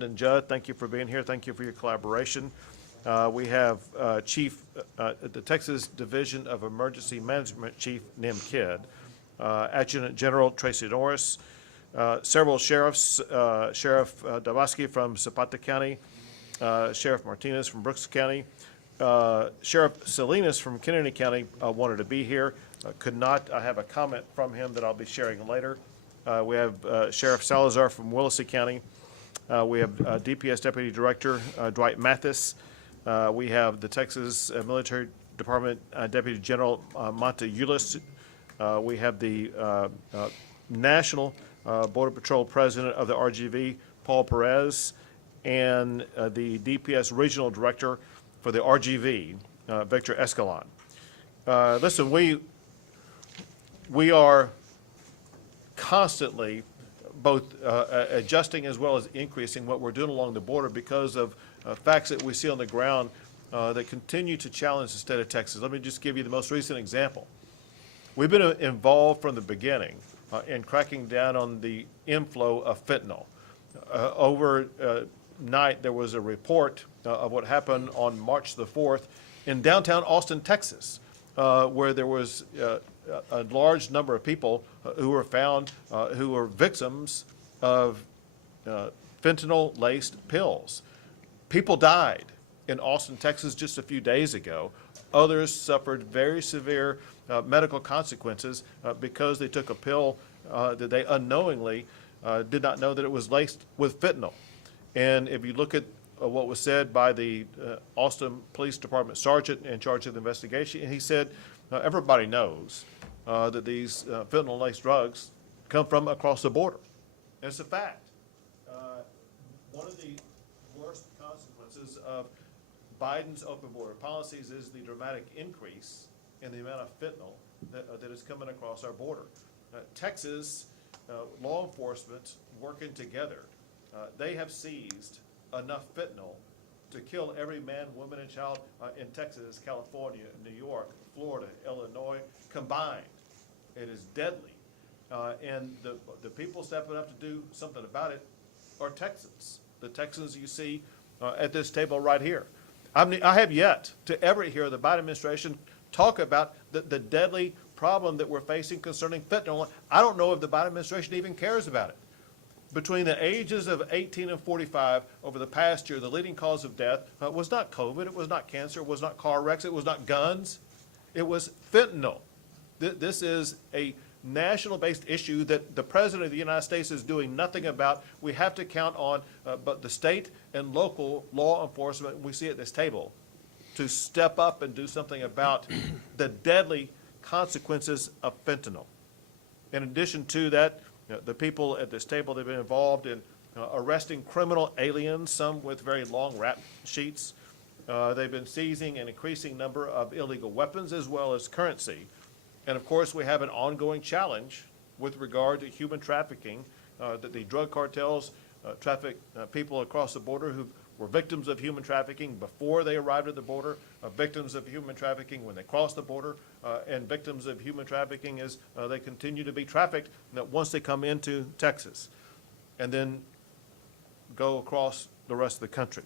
And Judd, thank you for being here. Thank you for your collaboration. We have the Texas Division of Emergency Management Chief Nim Kidd, Adjutant General Tracy Norris, several sheriffs, Sheriff Dabowski from Zapata County, Sheriff Martinez from Brooks County, Sheriff Salinas from Kennedy County wanted to be here, could not. I have a comment from him that I'll be sharing later. We have Sheriff Salazar from Willacy County. We have DPS Deputy Director Dwight Mathis. We have the Texas Military Department Deputy General Monta Ulis. We have the National Border Patrol President of the RGV, Paul Perez, and the DPS Regional Director for the RGV, Victor Escalon. Listen, we are constantly both adjusting as well as increasing what we're doing along the border because of facts that we see on the ground that continue to challenge the state of Texas. Let me just give you the most recent example. We've been involved from the beginning in cracking down on the inflow of fentanyl. Overnight, there was a report of what happened on March the 4th in downtown Austin, Texas, where there was a large number of people who were found who were victims of fentanyl-laced pills. People died in Austin, Texas just a few days ago. Others suffered very severe medical consequences because they took a pill that they unknowingly did not know that it was laced with fentanyl. And if you look at what was said by the Austin Police Department sergeant in charge of the investigation, he said everybody knows that these fentanyl-laced drugs come from across the border. And it's a fact. One of the worst consequences of Biden's open border policies is the dramatic increase in the amount of fentanyl that is coming across our border. Texas law enforcement working together, they have seized enough fentanyl to kill every man, woman, and child in Texas, California, New York, Florida, Illinois combined. It is deadly. And the people stepping up to do something about it are Texans. The Texans you see at this table right here. I have yet to ever hear the Biden administration talk about the deadly problem that we're facing concerning fentanyl. I don't know if the Biden administration even cares about it. Between the ages of 18 and 45 over the past year, the leading cause of death was not COVID, it was not cancer, it was not car wrecks, it was not guns, it was fentanyl. This is a national-based issue that the President of the United States is doing nothing about. We have to count on but the state and local law enforcement, we see at this table, to step up and do something about the deadly consequences of fentanyl. In addition to that, the people at this table, they've been involved in arresting criminal aliens, some with very long rap sheets. They've been seizing an increasing number of illegal weapons as well as currency. And of course, we have an ongoing challenge with regard to human trafficking, that the drug cartels traffic people across the border who were victims of human trafficking before they arrived at the border, victims of human trafficking when they crossed the border, and victims of human trafficking as they continue to be trafficked once they come into Texas and then go across the rest of the country.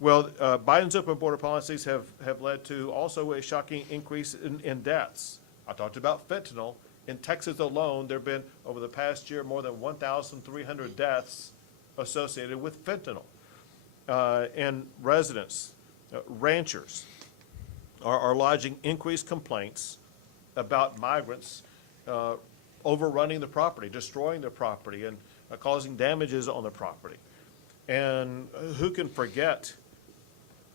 Well, Biden's open border policies have led to also a shocking increase in deaths. I talked about fentanyl. In Texas alone, there have been, over the past year, more than 1,300 deaths associated with fentanyl. And residents, ranchers, are lodging increased complaints about migrants overrunning the property, destroying the property, and causing damages on the property. And who can forget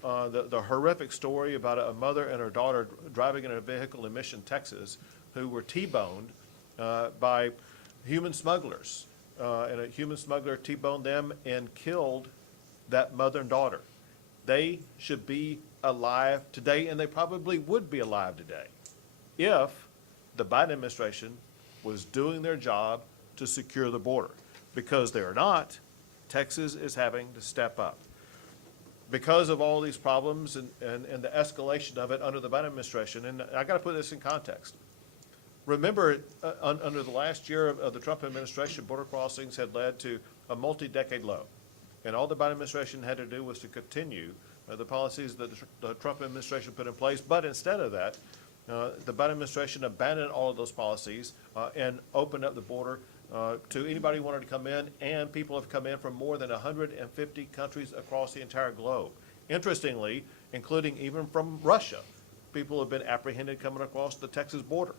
the horrific story about a mother and her daughter driving in a vehicle in Mission, Texas, who were T-boned by human smugglers. And a human smuggler T-boned them and killed that mother and daughter. They should be alive today, and they probably would be alive today if the Biden administration was doing their job to secure the border. Because they're not, Texas is having to step up. Because of all these problems and the escalation of it under the Biden administration, and I got to put this in context. Remember, under the last year of the Trump administration, border crossings had led to a multi-decade low. And all the Biden administration had to do was to continue the policies that the Trump administration put in place. But instead of that, the Biden administration abandoned all of those policies and opened up the border to anybody who wanted to come in, and people have come in from more than 150 countries across the entire globe. Interestingly, including even from Russia. People have been apprehended coming across the Texas border.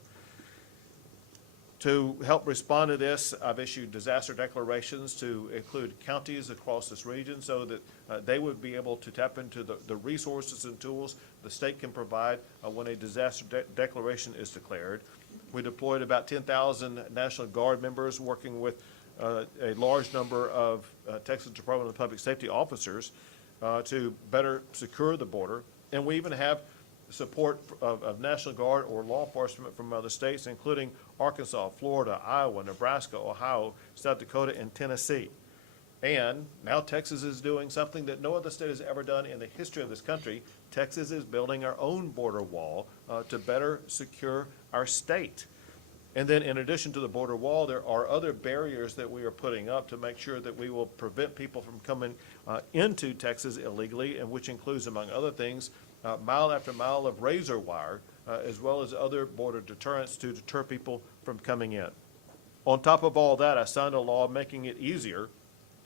To help respond to this, I've issued disaster declarations to include counties across this region so that they would be able to tap into the resources and tools the state can provide when a disaster declaration is declared. We deployed about 10,000 National Guard members working with a large number of Texas Department of Public Safety officers to better secure the border. And we even have support of National Guard or law enforcement from other states, including Arkansas, Florida, Iowa, Nebraska, Ohio, South Dakota, and Tennessee. And now Texas is doing something that no other state has ever done in the history of this country. Texas is building our own border wall to better secure our state. And then in addition to the border wall, there are other barriers that we are putting up to make sure that we will prevent people from coming into Texas illegally, and which includes, among other things, mile after mile of razor wire, as well as other border deterrents to deter people from coming in. On top of all that, I signed a law making it easier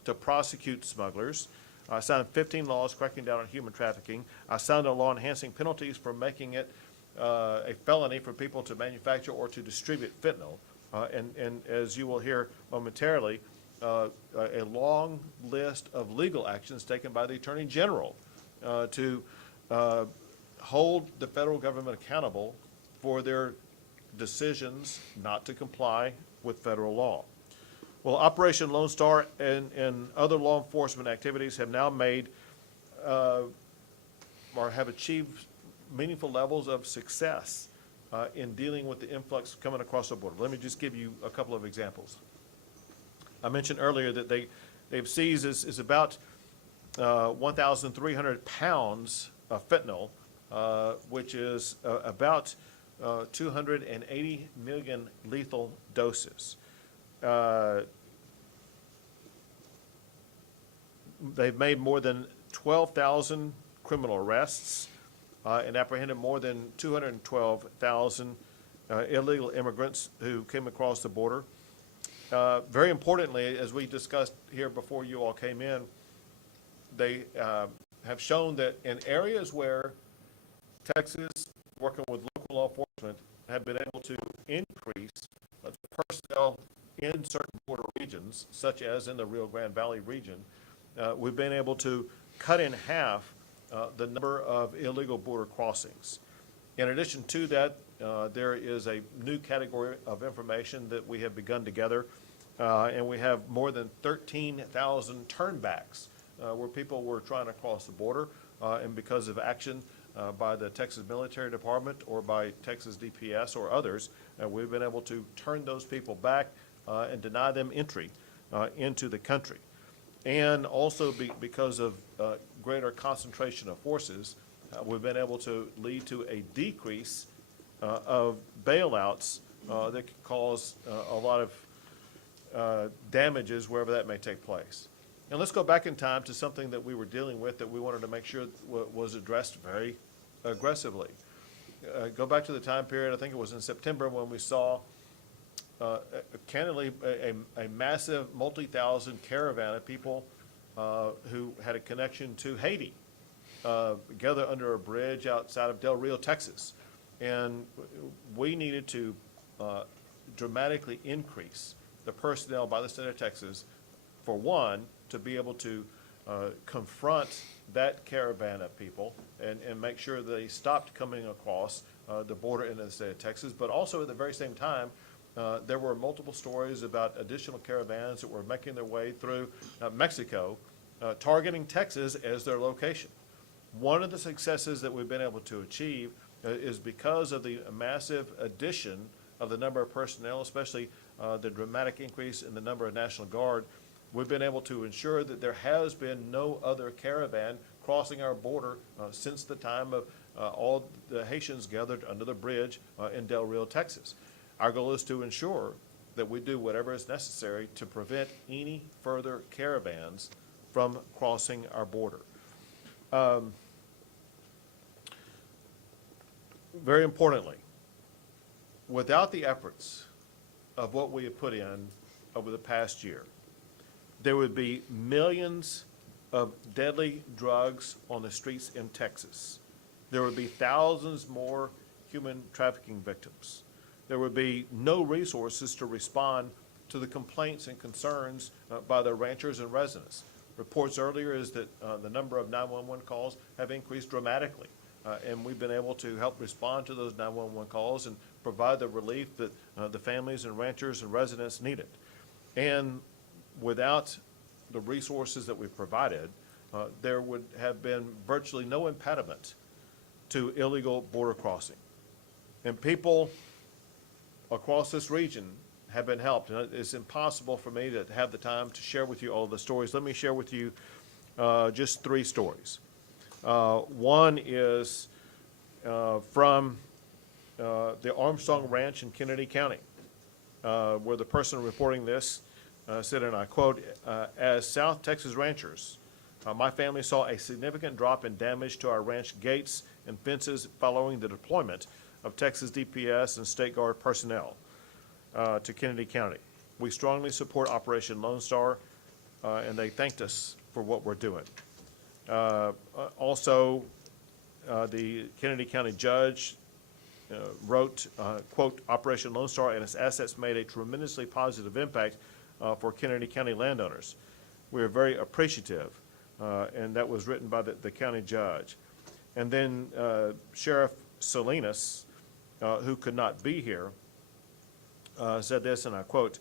to prosecute smugglers. I signed 15 laws cracking down on human trafficking. I signed a law enhancing penalties for making it a felony for people to manufacture or to distribute fentanyl. And as you will hear momentarily, a long list of legal actions taken by the Attorney General to hold the federal government accountable for their decisions not to comply with federal law. Well, Operation Lone Star and other law enforcement activities have now made or have achieved meaningful levels of success in dealing with the influx coming across the border. Let me just give you a couple of examples. I mentioned earlier that they've seized is about 1,300 pounds of fentanyl, which is about 280 million lethal doses. They've made more than 12,000 criminal arrests and apprehended more than 212,000 illegal immigrants who came across the border. Very importantly, as we discussed here before you all came in, they have shown that in areas where Texas, working with local law enforcement, have been able to increase the personnel in certain border regions, such as in the Rio Grande Valley region, we've been able to cut in half the number of illegal border crossings. In addition to that, there is a new category of information that we have begun together, and we have more than 13,000 turnbacks where people were trying to cross the border, and because of action by the Texas Military Department or by Texas DPS or others, we've been able to turn those people back and deny them entry into the country. And also because of greater concentration of forces, we've been able to lead to a decrease of bailouts that could cause a lot of damages wherever that may take place. And let's go back in time to something that we were dealing with that we wanted to make sure was addressed very aggressively. Go back to the time period, I think it was in September, when we saw candidly a massive multi-thousand caravan of people who had a connection to Haiti gather under a bridge outside of Del Rio, Texas. And we needed to dramatically increase the personnel by the state of Texas, for one, to be able to confront that caravan of people and make sure that they stopped coming across the border into the state of Texas. But also at the very same time, there were multiple stories about additional caravans that were making their way through Mexico, targeting Texas as their location. One of the successes that we've been able to achieve is because of the massive addition of the number of personnel, especially the dramatic increase in the number of National Guard. We've been able to ensure that there has been no other caravan crossing our border since the time of all the Haitians gathered under the bridge in Del Rio, Texas. Our goal is to ensure that we do whatever is necessary to prevent any further caravans from crossing our border. Very importantly, without the efforts of what we have put in over the past year, there would be millions of deadly drugs on the streets in Texas. There would be thousands more human trafficking victims. There would be no resources to respond to the complaints and concerns by the ranchers and residents. Reports earlier is that the number of 911 calls have increased dramatically, and we've been able to help respond to those 911 calls and provide the relief that the families and ranchers and residents needed. And without the resources that we've provided, there would have been virtually no impediment to illegal border crossing. And people across this region have been helped. And it's impossible for me to have the time to share with you all the stories. Let me share with you just 3 stories. One is from the Armstrong Ranch in Kennedy County, where the person reporting this said, and I quote, as South Texas ranchers, my family saw a significant drop in damage to our ranch gates and fences following the deployment of Texas DPS and State Guard personnel to Kennedy County. We strongly support Operation Lone Star, and they thanked us for what we're doing. Also, the Kennedy County judge wrote, quote, Operation Lone Star and its assets made a tremendously positive impact for Kennedy County landowners. We are very appreciative, and that was written by the county judge. And then Sheriff Salinas, who could not be here, said this, and I quote,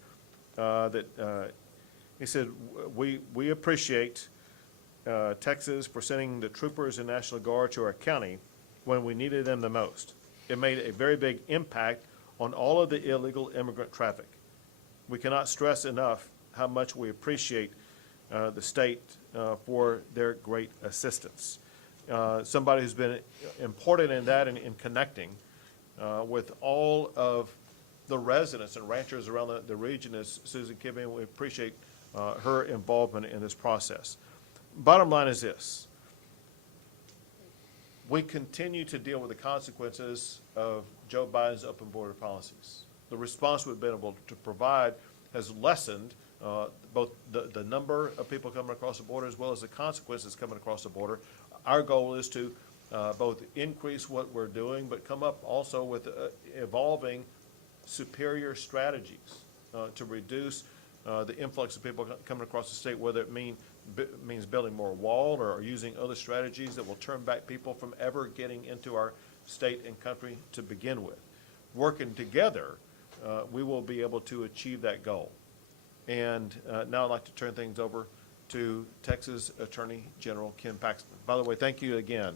he said, we appreciate Texas for sending the troopers and National Guard to our county when we needed them the most. It made a very big impact on all of the illegal immigrant traffic. We cannot stress enough how much we appreciate the state for their great assistance. Somebody who's been important in that and in connecting with all of the residents and ranchers around the region is Susan Kibbe. We appreciate her involvement in this process. Bottom line is this. We continue to deal with the consequences of Joe Biden's open border policies. The response we've been able to provide has lessened both the number of people coming across the border as well as the consequences coming across the border. Our goal is to both increase what we're doing, but come up also with evolving superior strategies to reduce the influx of people coming across the state, whether it means building more wall or using other strategies that will turn back people from ever getting into our state and country to begin with. Working together, we will be able to achieve that goal. And now I'd like to turn things over to Texas Attorney General Ken Paxton. By the way, thank you again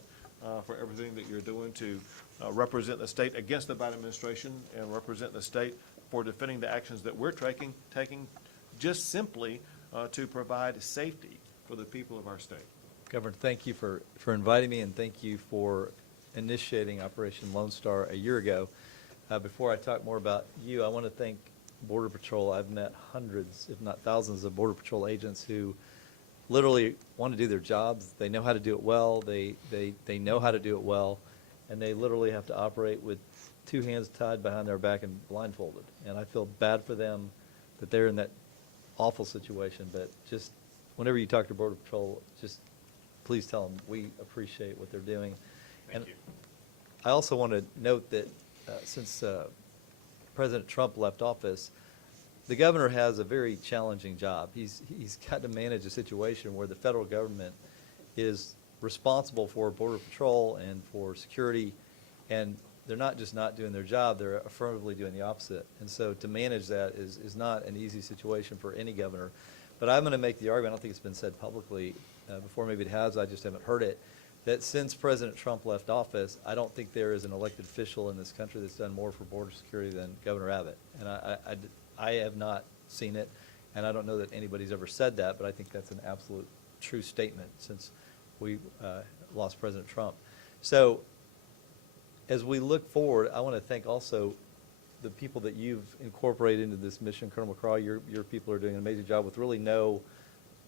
for everything that you're doing to represent the state against the Biden administration and represent the state for defending the actions that we're taking just simply to provide safety for the people of our state. Governor, thank you for inviting me, and thank you for initiating Operation Lone Star a year ago. Before I talk more about you, I want to thank Border Patrol. I've met hundreds, if not thousands, of Border Patrol agents who literally want to do their jobs. They know how to do it well. They know how to do it well, and they literally have to operate with 2 hands tied behind their back and blindfolded. And I feel bad for them that they're in that awful situation. But just whenever you talk to Border Patrol, just please tell them we appreciate what they're doing. Thank you. I also want to note that since President Trump left office, the governor has a very challenging job. He's got to manage a situation where the federal government is responsible for Border Patrol and for security, and they're not just not doing their job, they're affirmatively doing the opposite. And so to manage that is not an easy situation for any governor. But I'm going to make the argument, I don't think it's been said publicly before, maybe it has, I just haven't heard it, that since President Trump left office, I don't think there is an elected official in this country that's done more for border security than Governor Abbott. And I have not seen it, and I don't know that anybody's ever said that, but I think that's an absolute true statement since we lost President Trump. So as we look forward, I want to thank also the people that you've incorporated into this mission. Colonel Mccraw, your people are doing an amazing job with really no,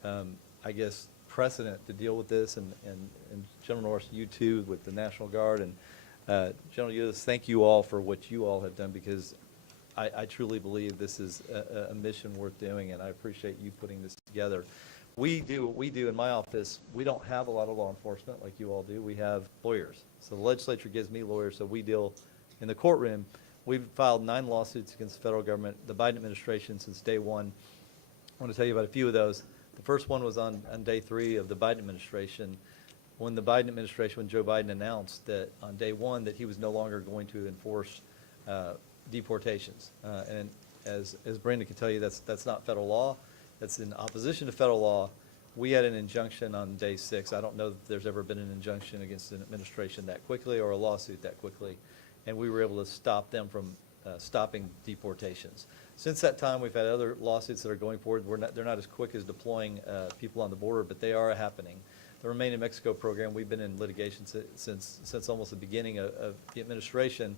I guess, precedent to deal with this, and General Norris, you too, with the National Guard, and General Eudes, thank you all for what you all have done, because I truly believe this is a mission worth doing, and I appreciate you putting this together. We do what we do in my office. We don't have a lot of law enforcement like you all do. We have lawyers. So the legislature gives me lawyers, so we deal in the courtroom. We've filed 9 lawsuits against the federal government, the Biden administration, since day one. I want to tell you about a few of those. The first one was on day 3 of the Biden administration, when the Biden administration, when Joe Biden announced that on day 1 that he was no longer going to enforce deportations. And as Brandon can tell you, that's not federal law. That's in opposition to federal law. We had an injunction on day 6. I don't know that there's ever been an injunction against an administration that quickly, or a lawsuit that quickly. And we were able to stop them from stopping deportations. Since that time, we've had other lawsuits that are going forward. They're not as quick as deploying people on the border, but they are happening. The Remain in Mexico program, we've been in litigation since almost the beginning of the administration.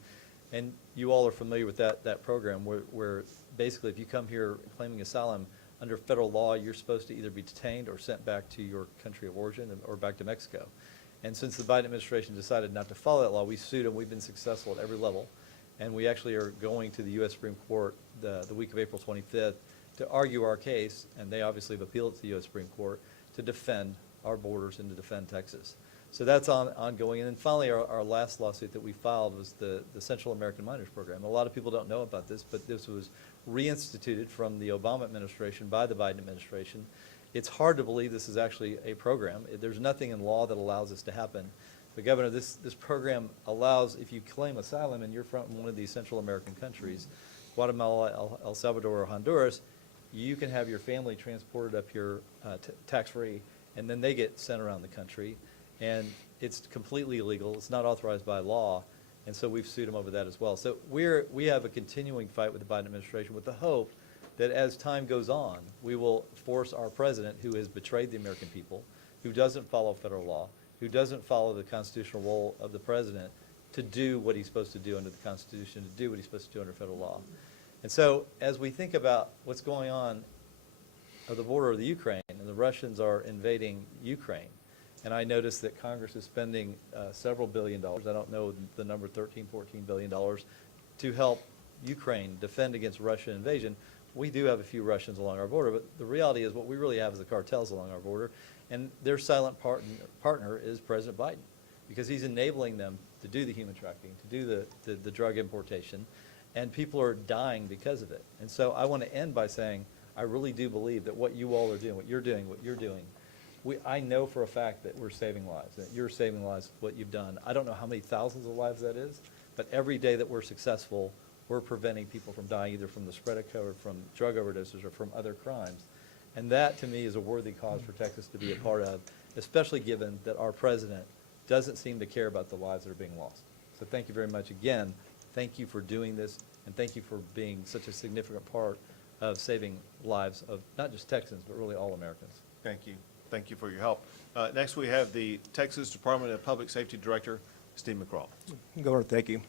And you all are familiar with that program, where basically if you come here claiming asylum, under federal law, you're supposed to either be detained or sent back to your country of origin, or back to Mexico. And since the Biden administration decided not to follow that law, we sued them. We've been successful at every level. And we actually are going to the U.S. Supreme Court the week of April 25th to argue our case, and they obviously have appealed it to the U.S. Supreme Court, to defend our borders and to defend Texas. So that's ongoing. And then finally, our last lawsuit that we filed was the Central American Minors Program. A lot of people don't know about this, but this was reinstituted from the Obama administration by the Biden administration. It's hard to believe this is actually a program. There's nothing in law that allows this to happen. But Governor, this program allows, if you claim asylum and you're from one of these Central American countries, Guatemala, El Salvador, or Honduras, you can have your family transported up here tax-free, and then they get sent around the country. And it's completely illegal. It's not authorized by law. And so we've sued them over that as well. So we have a continuing fight with the Biden administration, with the hope that as time goes on, we will force our president, who has betrayed the American people, who doesn't follow federal law, who doesn't follow the constitutional role of the president, to do what he's supposed to do under the Constitution, to do what he's supposed to do under federal law. And so as we think about what's going on at the border of the Ukraine, and the Russians are invading Ukraine, and I noticed that Congress is spending several $billions, I don't know the number, $13, $14 billion, to help Ukraine defend against Russian invasion. We do have a few Russians along our border, but the reality is what we really have is the cartels along our border, and their silent partner is President Biden, because he's enabling them to do the human trafficking, to do the drug importation, and people are dying because of it. And so I want to end by saying, I really do believe that what you all are doing, what you're doing, I know for a fact that we're saving lives, that you're saving lives with what you've done. I don't know how many thousands of lives that is, but every day that we're successful, we're preventing people from dying either from the spread of COVID, from drug overdoses, or from other crimes. And that, to me, is a worthy cause for Texas to be a part of, especially given that our president doesn't seem to care about the lives that are being lost. So thank you very much again. Thank you for doing this, and thank you for being such a significant part of saving lives of not just Texans, but really all Americans. Thank you. Thank you for your help. Next, we have the Texas Department of Public Safety Director, Steve Mccraw. Governor, thank you.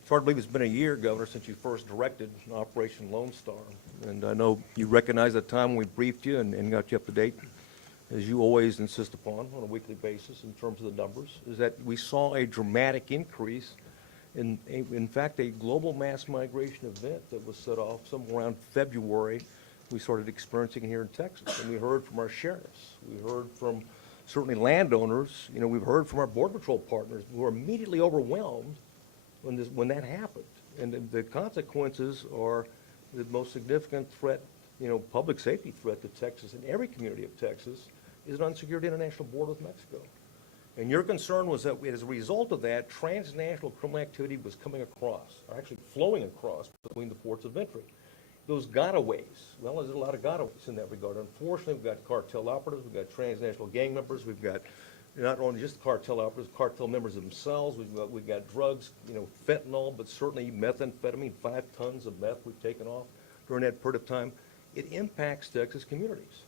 It's hard to believe it's been a year, Governor, since you first directed Operation Lone Star. And I know you recognize the time when we briefed you and got you up to date, as you always insist upon on a weekly basis in terms of the numbers, is that we saw a dramatic increase in fact, a global mass migration event that was set off somewhere around February. We started experiencing it here in Texas, and we heard from our sheriffs. We heard from certainly landowners. You know, we've heard from our Border Patrol partners who were immediately overwhelmed when that happened. And the consequences are the most significant threat, you know, public safety threat to Texas and every community of Texas is an unsecured international border with Mexico. And your concern was that as a result of that, transnational criminal activity was coming across, or actually flowing across between the ports of entry. Those gotaways, well, there's a lot of gotaways in that regard. Unfortunately, we've got cartel operatives, we've got transnational gang members, we've got not only just cartel operatives, cartel members themselves, we've got drugs, you know, fentanyl, but certainly methamphetamine, 5 tons of meth we've taken off during that period of time. It impacts Texas communities.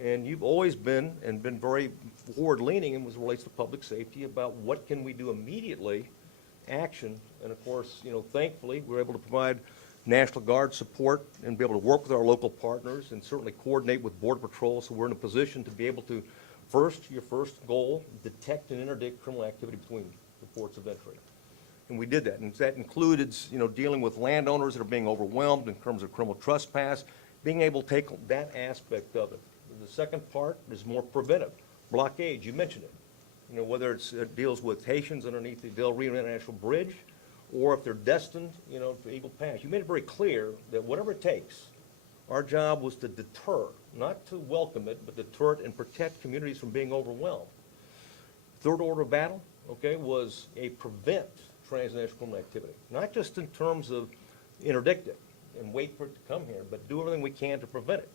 And you've always been very forward-leaning as it relates to public safety about what can we do immediately, action. And of course, you know, thankfully, we're able to provide National Guard support and be able to work with our local partners and certainly coordinate with Border Patrol so we're in a position to be able to, your first goal, detect and interdict criminal activity between the ports of entry. And we did that, and that included, dealing with landowners that are being overwhelmed in terms of criminal trespass, being able to take that aspect of it. The second part is more preventive. Blockade, you mentioned it. Whether it deals with Haitians underneath the Del Rio International Bridge, or if they're destined, to Eagle Pass. You made it very clear that whatever it takes, our job was to deter, not to welcome it, but deter it and protect communities from being overwhelmed. Third order of battle, was a prevent transnational criminal activity. Not just in terms of interdict it and wait for it to come here, but do everything we can to prevent it.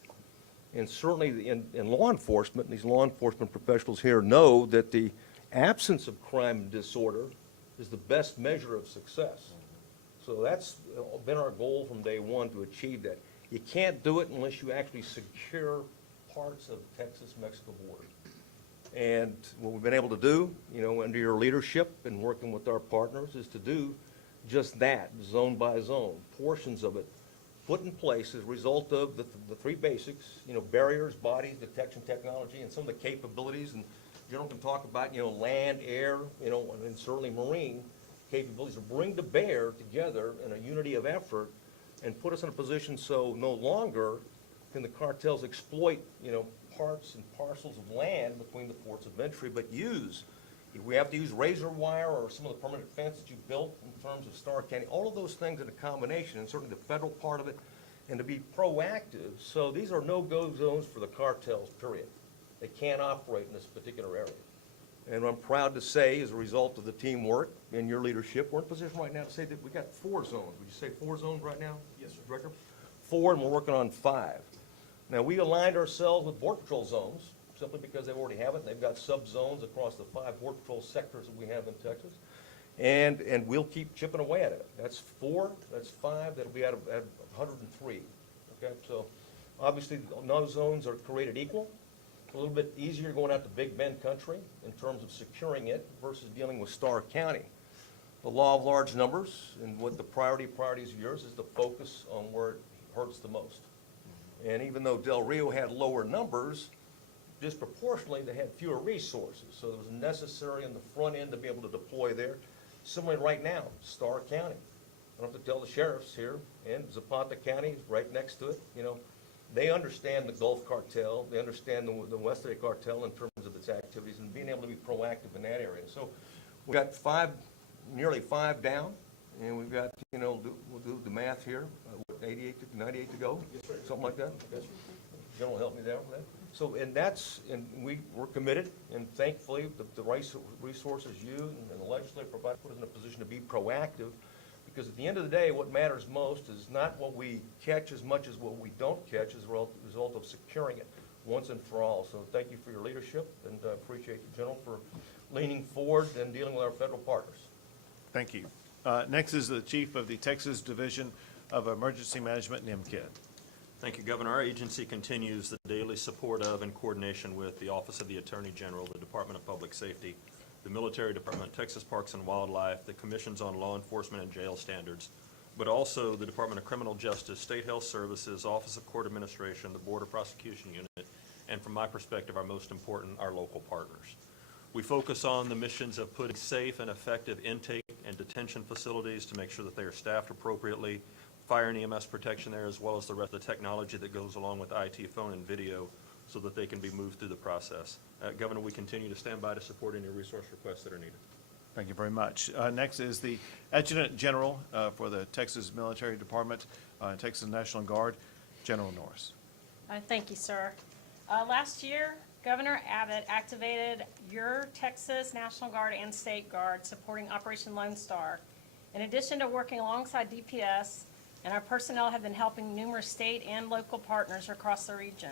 And certainly in law enforcement, these law enforcement professionals here know that the absence of crime and disorder is the best measure of success. So that's been our goal from day one, to achieve that. You can't do it unless you actually secure parts of the Texas-Mexico border. And what we've been able to do, under your leadership and working with our partners, is to do just that, zone by zone, portions of it put in place as a result of the three basics, barriers, bodies, detection technology, and some of the capabilities. And General can talk about, land, air, and certainly marine capabilities to bring to bear together in a unity of effort and put us in a position so no longer can the cartels exploit, parts and parcels of land between the ports of entry, but if we have to use razor wire or some of the permanent fence that you built in terms of Starr County, all of those things in a combination, and certainly the federal part of it, and to be proactive. So these are no-go zones for the cartels, period. They can't operate in this particular area. And I'm proud to say, as a result of the teamwork and your leadership, we're in a position right now to say that we got 4 zones. Would you say 4 zones right now? Yes, sir. Director? 4, and we're working on 5. Now, we aligned ourselves with Border Patrol zones simply because they already have it. They've got sub-zones across the 5 Border Patrol sectors that we have in Texas. And we'll keep chipping away at it. That's 4, that's 5, that'll be at 103. Okay, so obviously no zones are created equal. It's a little bit easier going out to Big Bend country in terms of securing it versus dealing with Starr County. The law of large numbers, and what the priorities of yours is to focus on where it hurts the most. And even though Del Rio had lower numbers, disproportionately they had fewer resources. So it was necessary on the front end to be able to deploy there. Similarly right now, Starr County. I don't have to tell the sheriffs here, and Zapata County is right next to it. They understand the Gulf Cartel, they understand the West Area Cartel in terms of its activities, and being able to be proactive in that area. So we've got nearly 5 down, and we've got, we'll do the math here, 98 to go, yes, something like that. Yes. General will help me there with that. So, and we're committed, and thankfully the resources you and the legislature provide put us in a position to be proactive. Because at the end of the day, what matters most is not what we catch as much as what we don't catch as a result of securing it once and for all. So thank you for your leadership, and I appreciate you, General, for leaning forward and dealing with our federal partners. Thank you. Next is the Chief of the Texas Division of Emergency Management, NIMKID. Thank you, Governor. Our agency continues the daily support of and coordination with the Office of the Attorney General, the Department of Public Safety, the Military Department, Texas Parks and Wildlife, the Commissions on Law Enforcement and Jail Standards, but also the Department of Criminal Justice, State Health Services, Office of Court Administration, the Border Prosecution Unit, and from my perspective, our most important, our local partners. We focus on the missions of putting safe and effective intake and detention facilities to make sure that they are staffed appropriately, fire and EMS protection there, as well as the rest of the technology that goes along with IT, phone, and video, so that they can be moved through the process. Governor, we continue to stand by to support any resource requests that are needed. Thank you very much. Next is the Adjutant General for the Texas Military Department, Texas National Guard, General Norris. Thank you, sir. Last year, Governor Abbott activated your Texas National Guard and State Guard supporting Operation Lone Star. In addition to working alongside DPS, and our personnel have been helping numerous state and local partners across the region.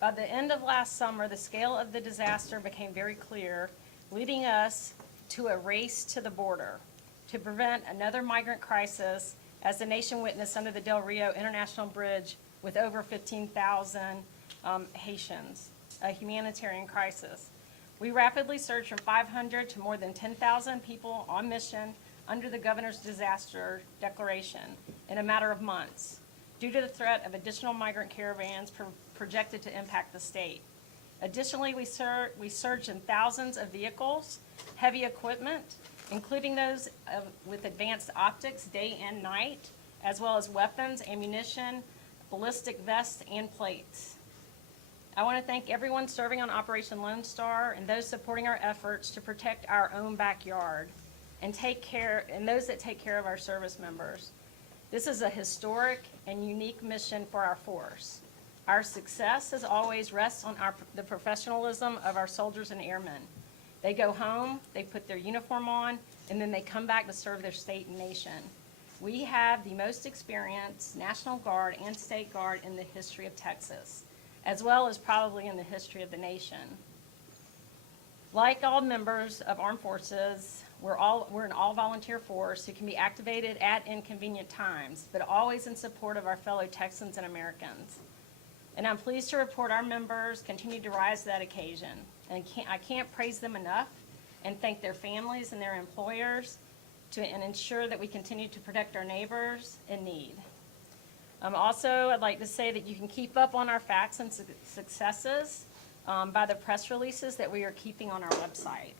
By the end of last summer, the scale of the disaster became very clear, leading us to a race to the border to prevent another migrant crisis as the nation witnessed under the Del Rio International Bridge with over 15,000 Haitians, a humanitarian crisis. We rapidly surged from 500 to more than 10,000 people on mission under the governor's disaster declaration in a matter of months due to the threat of additional migrant caravans projected to impact the state. Additionally, we surged in thousands of vehicles, heavy equipment, including those with advanced optics day and night, as well as weapons, ammunition, ballistic vests, and plates. I want to thank everyone serving on Operation Lone Star and those supporting our efforts to protect our own backyard and those that take care of our service members. This is a historic and unique mission for our force. Our success, as always, rests on the professionalism of our soldiers and airmen. They go home, they put their uniform on, and then they come back to serve their state and nation. We have the most experienced National Guard and State Guard in the history of Texas, as well as probably in the history of the nation. Like all members of armed forces, we're an all-volunteer force who can be activated at inconvenient times, but always in support of our fellow Texans and Americans. And I'm pleased to report our members continue to rise to that occasion. And I can't praise them enough and thank their families and their employers and ensure that we continue to protect our neighbors in need. Also, I'd like to say that you can keep up on our facts and successes by the press releases that we are keeping on our website.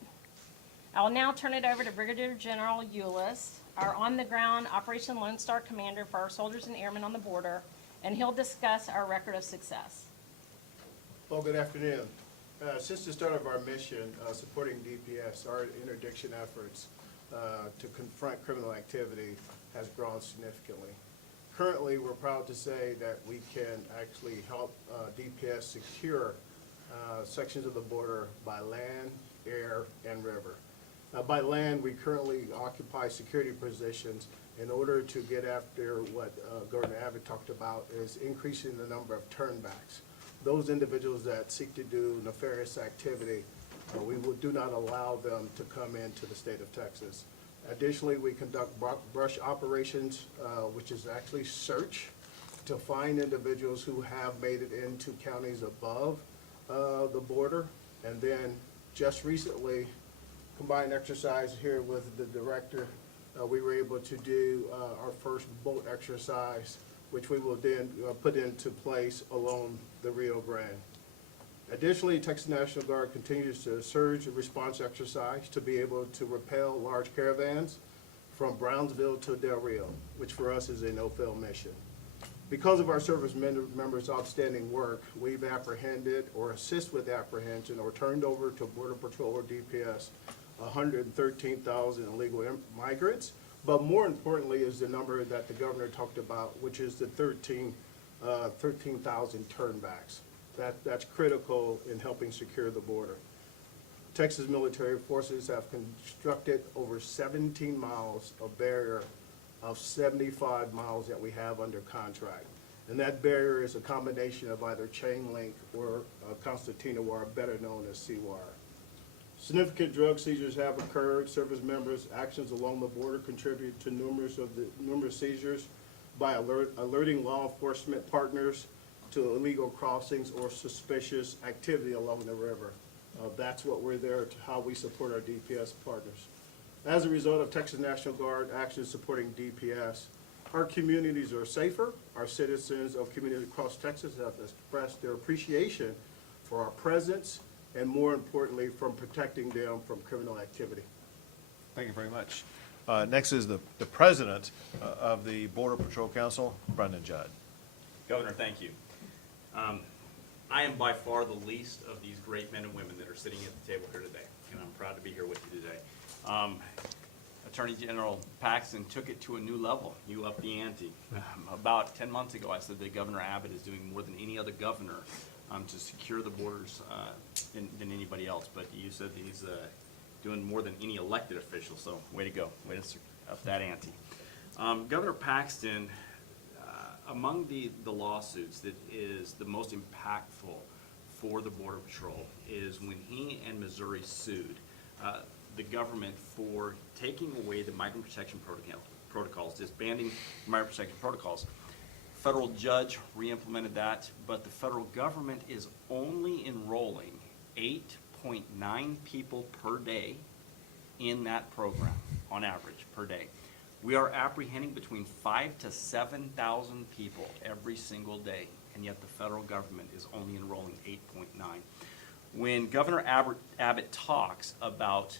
I will now turn it over to Brigadier General Eulis, our on-the-ground Operation Lone Star commander for our soldiers and airmen on the border, and he'll discuss our record of success. Well, good afternoon. Since the start of our mission supporting DPS, our interdiction efforts to confront criminal activity has grown significantly. Currently, we're proud to say that we can actually help DPS secure sections of the border by land, air, and river. By land, we currently occupy security positions in order to get after what Governor Abbott talked about, is increasing the number of turnbacks. Those individuals that seek to do nefarious activity, we do not allow them to come into the state of Texas. Additionally, we conduct brush operations, which is actually search to find individuals who have made it into counties above the border. And then just recently, combined exercise here with the director, we were able to do our first boat exercise, which we will then put into place along the Rio Grande. Additionally, Texas National Guard continues to surge response exercise to be able to repel large caravans from Brownsville to Del Rio, which for us is a no-fail mission. Because of our service members' outstanding work, we've apprehended or assist with apprehension or turned over to Border Patrol or DPS 113,000 illegal migrants, but more importantly is the number that the governor talked about, which is the 13,000 turnbacks. That's critical in helping secure the border. Texas military forces have constructed over 17 miles of barrier of 75 miles that we have under contract. And that barrier is a combination of either chain link or concertina wire, better known as C-wire. Significant drug seizures have occurred. Service members' actions along the border contribute to numerous seizures by alerting law enforcement partners to illegal crossings or suspicious activity along the river. That's what we're there to, how we support our DPS partners. As a result of Texas National Guard actions supporting DPS, our communities are safer. Our citizens of communities across Texas have expressed their appreciation for our presence and, more importantly, from protecting them from criminal activity. Thank you very much. Next is the president of the Border Patrol Council, Brendan Judd. Governor, thank you. I am by far the least of these great men and women that are sitting at the table here today, and I'm proud to be here with you today. Attorney General Paxton took it to a new level. You upped the ante. About 10 months ago, I said that Governor Abbott is doing more than any other governor to secure the borders than anybody else, but you said that he's doing more than any elected official, so way to go. Way to up that ante. Governor Paxton, among the lawsuits that is the most impactful for the Border Patrol is when he and Missouri sued the government for taking away the migrant protection protocols, disbanding migrant protection protocols. Federal judge re-implemented that, but the federal government is only enrolling 8.9 people per day in that program on average per day. We are apprehending between 5,000 to 7,000 people every single day, and yet the federal government is only enrolling 8.9. When Governor Abbott talks about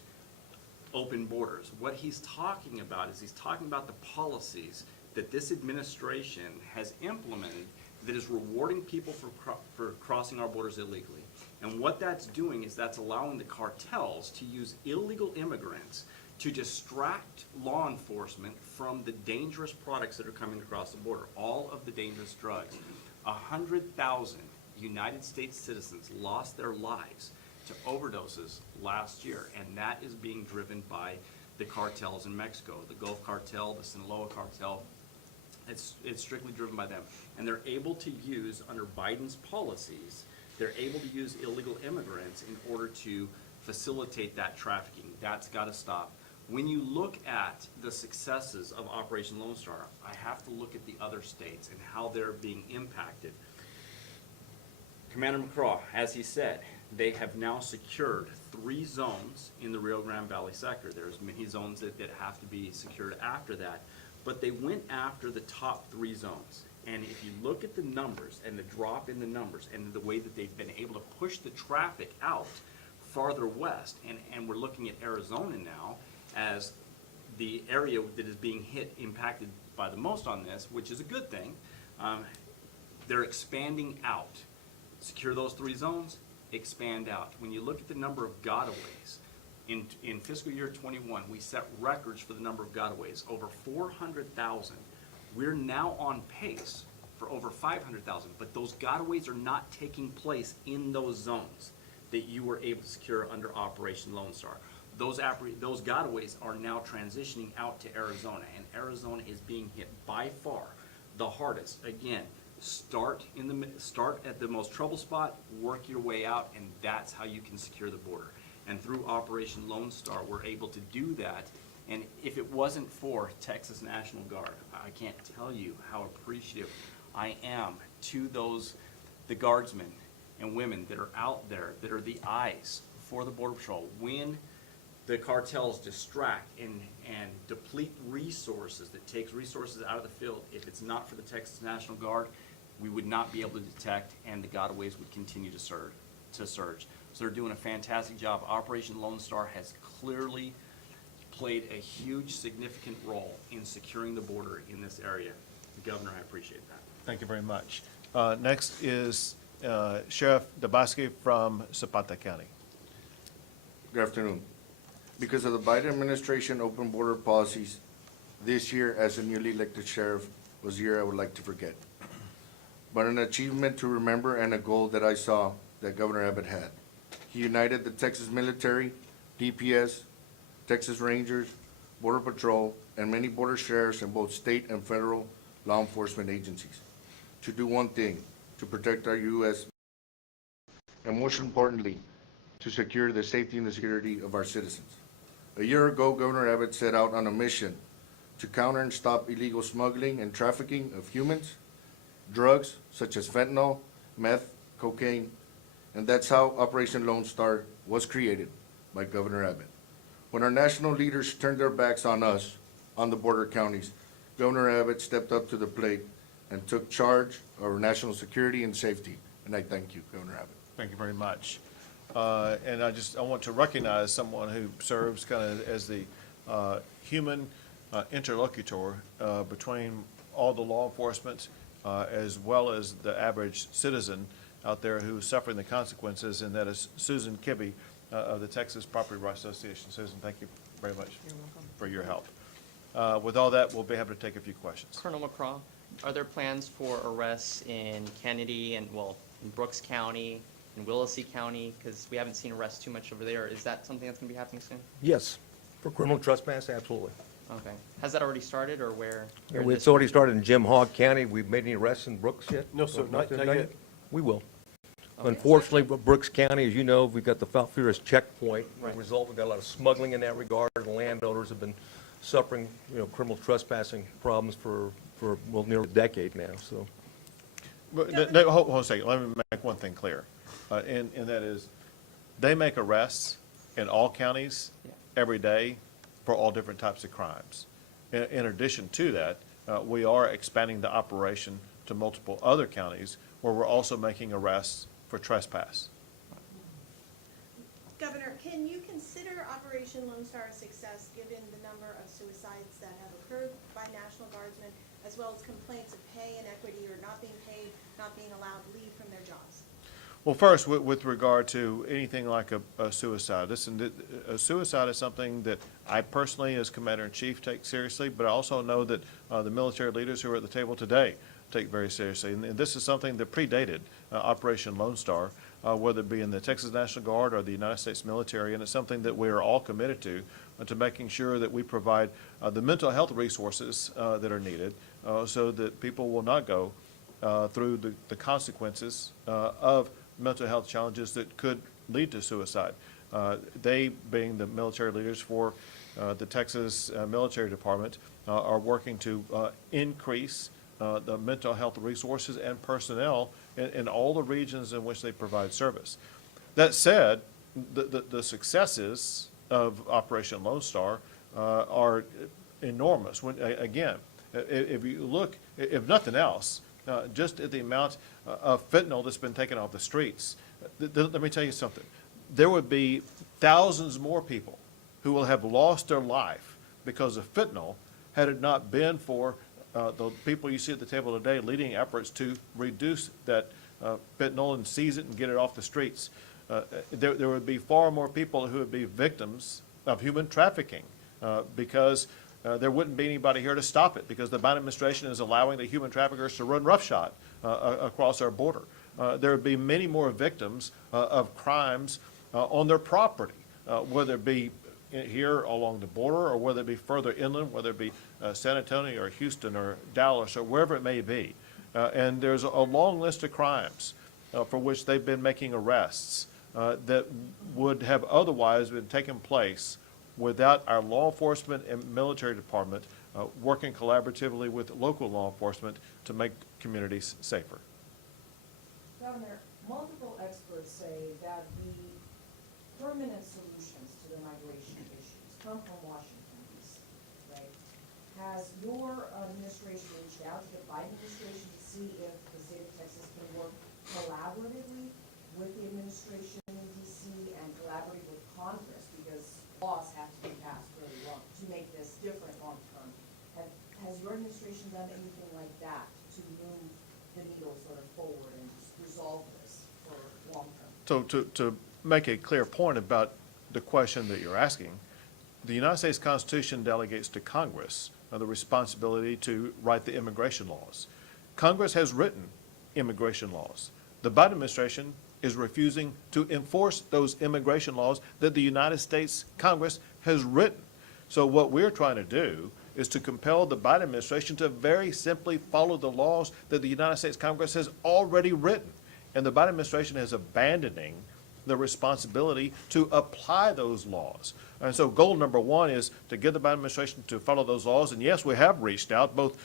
open borders, what he's talking about is he's talking about the policies that this administration has implemented that is rewarding people for crossing our borders illegally. And what that's doing is that's allowing the cartels to use illegal immigrants to distract law enforcement from the dangerous products that are coming across the border, all of the dangerous drugs. 100,000 United States citizens lost their lives to overdoses last year, and that is being driven by the cartels in Mexico, the Gulf Cartel, the Sinaloa Cartel. It's strictly driven by them. And they're able to use, under Biden's policies, they're able to use illegal immigrants in order to facilitate that trafficking. That's got to stop. When you look at the successes of Operation Lone Star, I have to look at the other states and how they're being impacted. Commander Mccraw, as he said, they have now secured 3 zones in the Rio Grande Valley sector. There's many zones that have to be secured after that. But they went after the top 3 zones. And if you look at the numbers and the drop in the numbers and the way that they've been able to push the traffic out farther west, and we're looking at Arizona now as the area that is being impacted by the most on this, which is a good thing, they're expanding out. Secure those 3 zones, expand out. When you look at the number of gotaways, in fiscal year 21, we set records for the number of gotaways, over 400,000. We're now on pace for over 500,000, but those gotaways are not taking place in those zones that you were able to secure under Operation Lone Star. Those gotaways are now transitioning out to Arizona, and Arizona is being hit by far the hardest. Again, start at the most trouble spot, work your way out, and that's how you can secure the border. And through Operation Lone Star, we're able to do that. And if it wasn't for Texas National Guard, I can't tell you how appreciative I am to the guardsmen and women that are out there, that are the eyes for the Border Patrol. When the cartels distract and deplete resources, that takes resources out of the field, if it's not for the Texas National Guard, we would not be able to detect, and the gotaways would continue to surge. So they're doing a fantastic job. Operation Lone Star has clearly played a huge, significant role in securing the border in this area. Governor, I appreciate that. Thank you very much. Next is Sheriff Dabowski from Zapata County. Good afternoon. Because of the Biden administration open border policies, this year as a newly elected sheriff was a year I would like to forget. But an achievement to remember and a goal that I saw that Governor Abbott had. He united the Texas military, DPS, Texas Rangers, Border Patrol, and many border sheriffs in both state and federal law enforcement agencies to do one thing, to protect our U.S. and most importantly, to secure the safety and the security of our citizens. A year ago, Governor Abbott set out on a mission to counter and stop illegal smuggling and trafficking of humans, drugs such as fentanyl, meth, cocaine, and that's how Operation Lone Star was created by Governor Abbott. When our national leaders turned their backs on us, on the border counties, Governor Abbott stepped up to the plate and took charge of our national security and safety. And I thank you, Governor Abbott. Thank you very much. And I want to recognize someone who serves kind of as the human interlocutor between all the law enforcement as well as the average citizen out there who's suffering the consequences, and that is Susan Kibbe of the Texas Property Rights Association. Susan, thank you very much for your help. With all that, we'll be happy to take a few questions. Colonel Mccraw, are there plans for arrests in Kennedy and, well, in Brooks County, in Willacy County? Because we haven't seen arrests too much over there. Is that something that's going to be happening soon? Yes, for criminal trespass, absolutely. Okay. Has that already started, or where? It's already started in Jim Hogg County. We've made any arrests in Brooks yet? No, sir, not yet. We will. Okay. Unfortunately, but Brooks County, as you know, we've got the Falfurrias checkpoint. As a Right. result, we've got a lot of smuggling in that regard. The landowners have been suffering, criminal trespassing problems for well, nearly a decade now, so. But, hold on a second, let me make one thing clear, and that is, they make arrests in all counties Yeah. every day for all different types of crimes. In addition to that, we are expanding the operation to multiple other counties where we're also making arrests for trespass. Governor, can you consider Operation Lone Star a success given the number of suicides that have occurred by National Guardsmen, as well as complaints of pay inequity or not being paid, not being allowed leave from their jobs? Well, first, with regard to anything like a suicide, listen, a suicide is something that I personally, as Commander-in-Chief, take seriously, but I also know that the military leaders who are at the table today take very seriously. And this is something that predated Operation Lone Star, whether it be in the Texas National Guard or the United States military, and it's something that we are all committed to making sure that we provide the mental health resources that are needed so that people will not go through the consequences of mental health challenges that could lead to suicide. They, being the military leaders for the Texas Military Department, are working to increase the mental health resources and personnel in all the regions in which they provide service. That said, the successes of Operation Lone Star are enormous. Again, if you look, if nothing else, just at the amount of fentanyl that's been taken off the streets, let me tell you something. There would be thousands more people who will have lost their life because of fentanyl had it not been for the people you see at the table today leading efforts to reduce that fentanyl and seize it and get it off the streets. There would be far more people who would be victims of human trafficking because there wouldn't be anybody here to stop it because the Biden administration is allowing the human traffickers to run roughshod across our border. There would be many more victims of crimes on their property, whether it be here along the border or whether it be further inland, whether it be San Antonio or Houston or Dallas or wherever it may be. And there's a long list of crimes for which they've been making arrests that would have otherwise been taking place without our law enforcement and military department working collaboratively with local law enforcement to make communities safer. Governor, multiple experts say that the permanent solutions to the migration issues come from Washington, D.C., right? Has your administration reached out to the Biden administration to see if the state of Texas can work collaboratively with the administration in D.C. and collaborate with Congress, because laws have to be passed really long to make this different long term? Has your administration done anything like that to move the needle sort of forward and resolve this for long term? So to make a clear point about the question that you're asking, the United States Constitution delegates to Congress the responsibility to write the immigration laws. Congress has written immigration laws. The Biden administration is refusing to enforce those immigration laws that the United States Congress has written. So what we're trying to do is to compel the Biden administration to very simply follow the laws that the United States Congress has already written. And the Biden administration is abandoning the responsibility to apply those laws. And so goal number one is to get the Biden administration to follow those laws. And yes, we have reached out both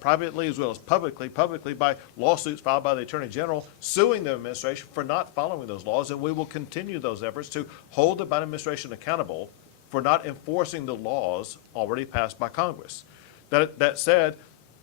privately as well as publicly by lawsuits filed by the Attorney General suing the administration for not following those laws. And we will continue those efforts to hold the Biden administration accountable for not enforcing the laws already passed by Congress. That said,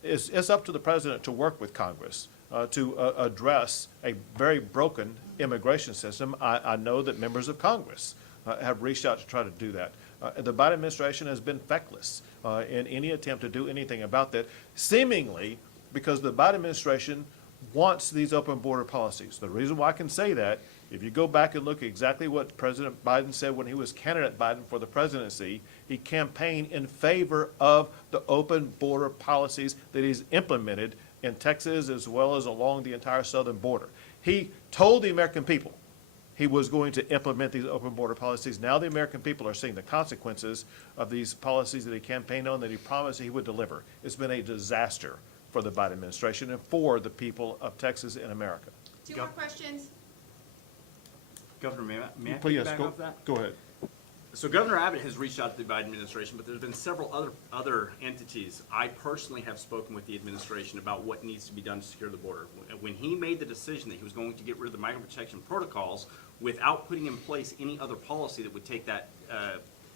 it's up to the president to work with Congress to address a very broken immigration system. I know that members of Congress have reached out to try to do that. The Biden administration has been feckless in any attempt to do anything about that, seemingly because the Biden administration wants these open border policies. The reason why I can say that, if you go back and look exactly what President Biden said when he was candidate Biden for the presidency, he campaigned in favor of the open border policies that he's implemented in Texas as well as along the entire southern border. He told the American people he was going to implement these open border policies. Now the American people are seeing the consequences of these policies that he campaigned on, that he promised he would deliver. It's been a disaster for the Biden administration and for the people of Texas and America. Two more questions. Governor, may I Please, piggyback off that? go ahead. So Governor Abbott has reached out to the Biden administration, but there's been several other entities. I personally have spoken with the administration about what needs to be done to secure the border. When he made the decision that he was going to get rid of the migrant protection protocols without putting in place any other policy that would take that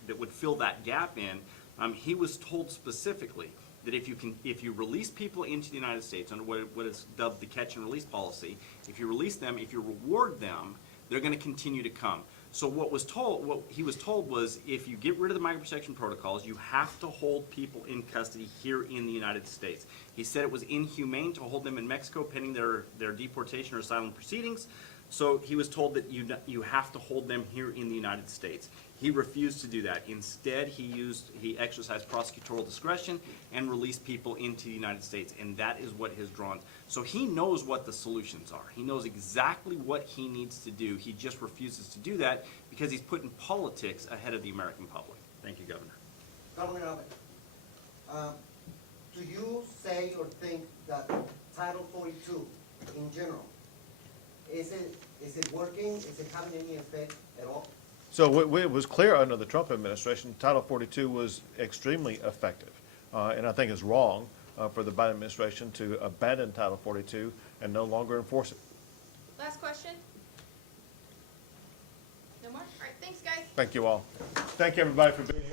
that would fill that gap in, he was told specifically that if you release people into the United States under what is dubbed the catch and release policy, if you release them, if you reward them, they're going to continue to come. So what he was told was, if you get rid of the migrant protection protocols, you have to hold people in custody here in the United States. He said it was inhumane to hold them in Mexico pending their deportation or asylum proceedings. So he was told that you have to hold them here in the United States. He refused to do that. Instead, he exercised prosecutorial discretion and released people into the United States, and that is what has drawn. So he knows what the solutions are. He knows exactly what he needs to do. He just refuses to do that because he's putting politics ahead of the American public. Thank you, Governor. Governor Abbott, do you say or think that Title 42 in general, is it working? Is it having any effect at all? So it was clear under the Trump administration, Title 42 was extremely effective. And I think it's wrong for the Biden administration to abandon Title 42 and no longer enforce it. Last question? No more? All right, thanks, guys. Thank you all. Thank you, everybody, for being here.